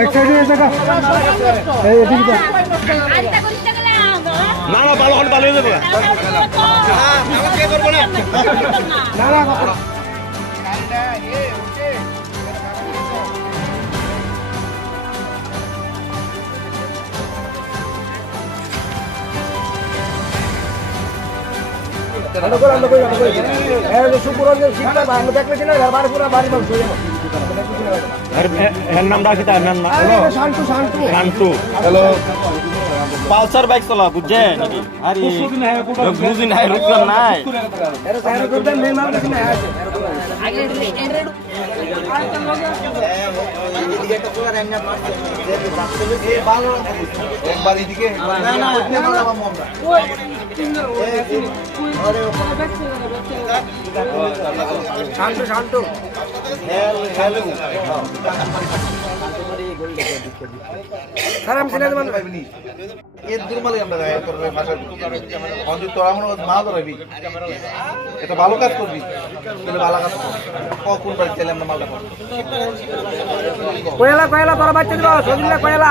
এক সাইডে জায়গা এই এদিকে না না ভালো হল ভালো হয়ে যাবে না কে করব না না না পালসার বাইক চলা বুঝছেন আরে বুঝি নাই রুকন নাই একবার এদিকে শান্ত শান্ত এর দুর্মালে আমরা তোরা মনে মা ধরাবি এটা ভালো কাজ করবি ভালো কাজ কোন বাড়ি চাইলে আমরা মালটা কয়লা কয়লা তোরা বাচ্চা দিবা সদিল্লা কয়লা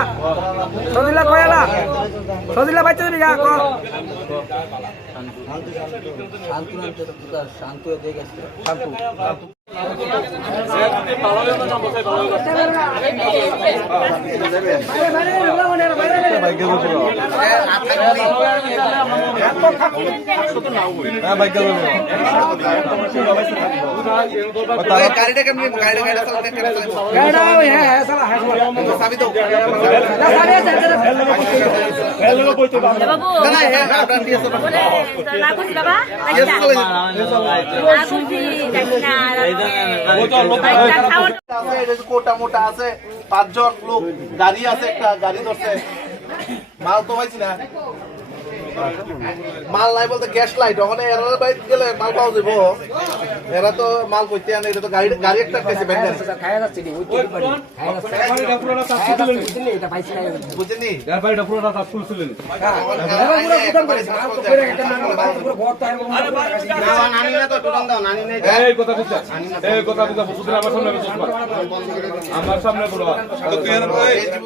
সদিল্লা কয়লা সদিল্লা বাচ্চা দিবি শান্ত শান্ত কোটা মোটা আছে 5 জন লোক গাড়ি আছে একটা গাড়ি ধরছে মাল তো পাইছি না মাল নাই বলতে গ্যাস লাইট ওখানে এরা বাইক গেলে মাল পাওয়া যাবো এরা তো মাল কইতে আনে এটা তো গাড়ি গাড়ি একটা কাছে ব্যান্ড আছে খায়া যাচ্ছে নি ওই তো বাড়ি খায়া যাচ্ছে এটা পুরোটা তাপ ফুলছিলেন এটা পাইছি না বুঝেননি এর বাড়িটা পুরোটা তাপ ফুলছিলেন নানি না তো টোটাল দাও নানি নাই এই কথা বুঝছ এই কথা বুঝছ বুঝলে আমার সামনে বলবা